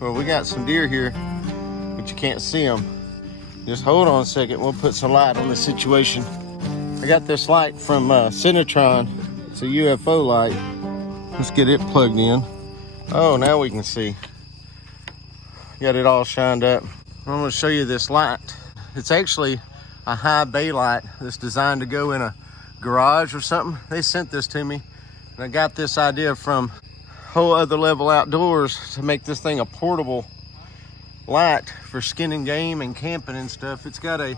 Well, we got some deer here, but you can't see them. Just hold on a second, we'll put some light on the situation. I got this light from CINATON. It's a UFO light. Let's get it plugged in. Oh, now we can see. Got it all shined up. I'm gonna show you this light. It's actually a high bay light that's designed to go in a garage or something. They sent this to me, and I got this idea from Whole Other Level Outdoors to make this thing a portable light for skinning game and camping and stuff. It's got a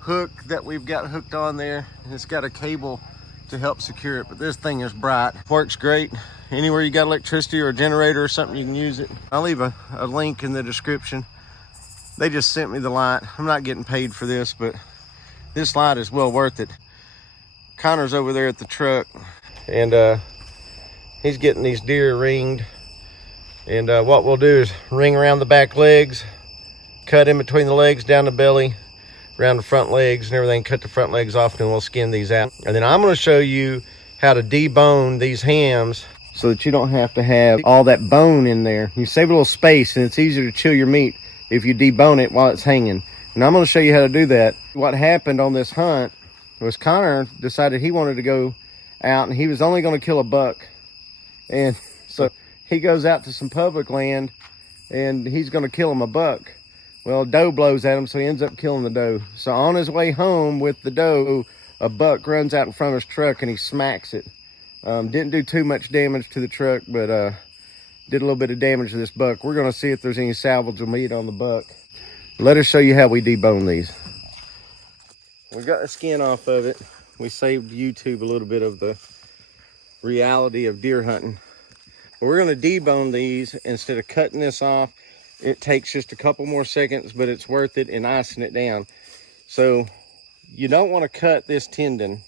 hook that we've got hooked on there, and it's got a cable to help secure it, but this thing is bright. Works great. Anywhere you got electricity or a generator or something, you can use it. I'll leave a link in the description. They just sent me the light. I'm not getting paid for this, but this light is well worth it. Connor's over there at the truck, and he's getting these deer ringed. And what we'll do is ring around the back legs, cut in between the legs, down the belly, around the front legs and everything, cut the front legs off, and we'll skin these out. And then I'm going to show you how to debone these hams so that you don't have to have all that bone in there. You save a little space, and it's easier to chew your meat if you debone it while it's hanging. And I'm going to show you how to do that. What happened on this hunt was Connor decided he wanted to go out, and he was only going to kill a buck. And so he goes out to some public land, and he's going to kill him a buck. Well, doe blows at him, so he ends up killing the doe. So on his way home with the doe, a buck runs out in front of his truck, and he smacks it. Didn't do too much damage to the truck, but did a little bit of damage to this buck. We're going to see if there's any salvageable meat on the buck. Let us show you how we debone these. We got the skin off of it. We saved YouTube a little bit of the reality of deer hunting. But we're going to debone these instead of cutting this off. It takes just a couple more seconds, but it's worth it in icing it down. So you don't want to cut this tendon,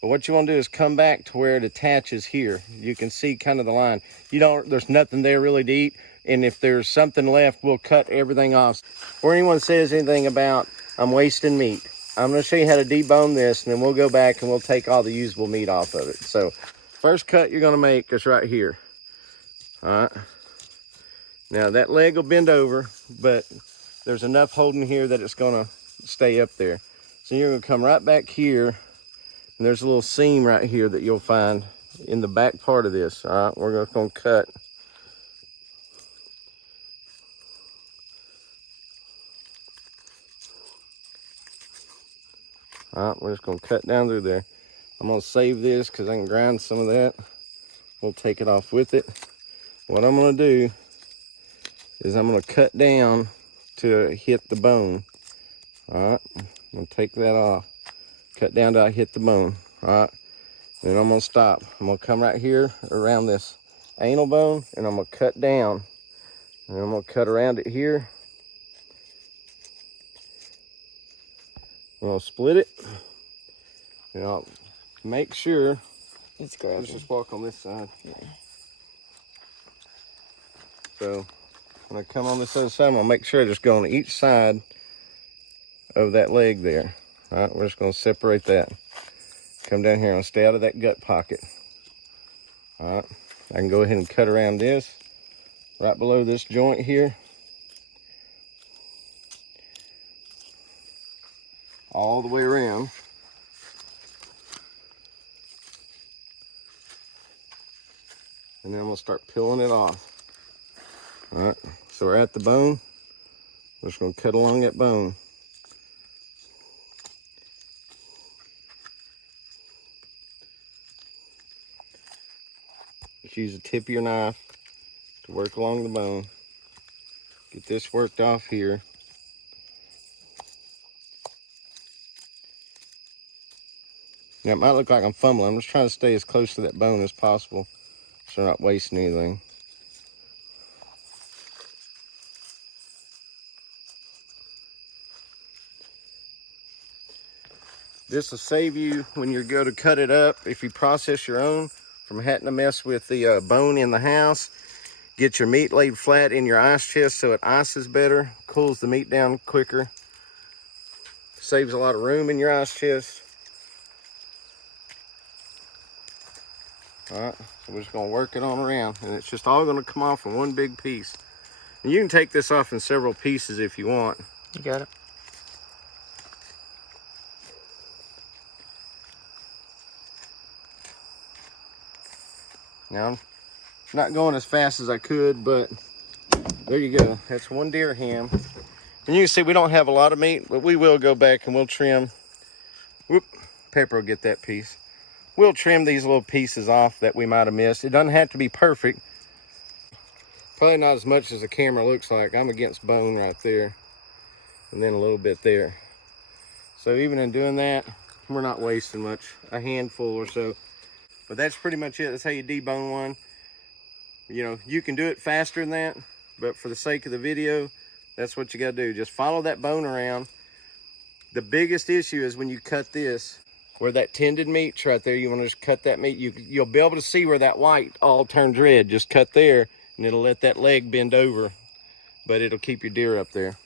but what you want to do is come back to where it attaches here. You can see kind of the line. There's nothing there really to eat. And if there's something left, we'll cut everything off. Before anyone says anything about I'm wasting meat, I'm going to show you how to debone this, and then we'll go back and we'll take all the usable meat off of it. So first cut you're going to make is right here. All right. Now that leg will bend over, but there's enough holding here that it's going to stay up there. So you're going to come right back here, and there's a little seam right here that you'll find in the back part of this. All right, we're just going to cut. All right, we're just going to cut down through there. I'm going to save this because I can grind some of that. We'll take it off with it. What I'm going to do is I'm going to cut down to hit the bone. All right, I'm going to take that off. Cut down till I hit the bone. All right, then I'm going to stop. I'm going to come right here around this anal bone, and I'm going to cut down. And I'm going to cut around it here. I'm going to split it. And I'll make sure. It's gross. Let's just walk on this side. Yeah. So when I come on this other side, I'm going to make sure I just go on each side of that leg there. All right, we're just going to separate that. Come down here and stay out of that gut pocket. All right, I can go ahead and cut around this, right below this joint here. All the way around. And then I'm going to start peeling it off. All right, so we're at the bone. We're just going to cut along that bone. Just use the tip of your knife to work along the bone. Get this worked off here. Now it might look like I'm fumbling. I'm just trying to stay as close to that bone as possible so I'm not wasting anything. This will save you when you go to cut it up, if you process your own, from having to mess with the bone in the house. Get your meat laid flat in your ice chest so it ices better, cools the meat down quicker, saves a lot of room in your ice chest. All right, so we're just gonna work it on around, and it's just all gonna come off in one big piece. And you can take this off in several pieces if you want. You got it. Now, I'm not going as fast as I could, but there you go. That's one deer ham. And you can see we don't have a lot of meat, but we will go back and we'll trim. Whoop, Pepper will get that piece. We'll trim these little pieces off that we might have missed. It doesn't have to be perfect. Probably not as much as the camera looks like. I'm against bone right there. And then a little bit there. So even in doing that, we're not wasting much. A handful or so. But that's pretty much it. That's how you debone one. You know, you can do it faster than that, but for the sake of the video, that's what you gotta do. Just follow that bone around. The biggest issue is when you cut this, where that tended meat's right there, you wanna just cut that meat. You'll be able to see where that white all turns red. Just cut there, and it'll let that leg bend over, but it'll keep your deer up there.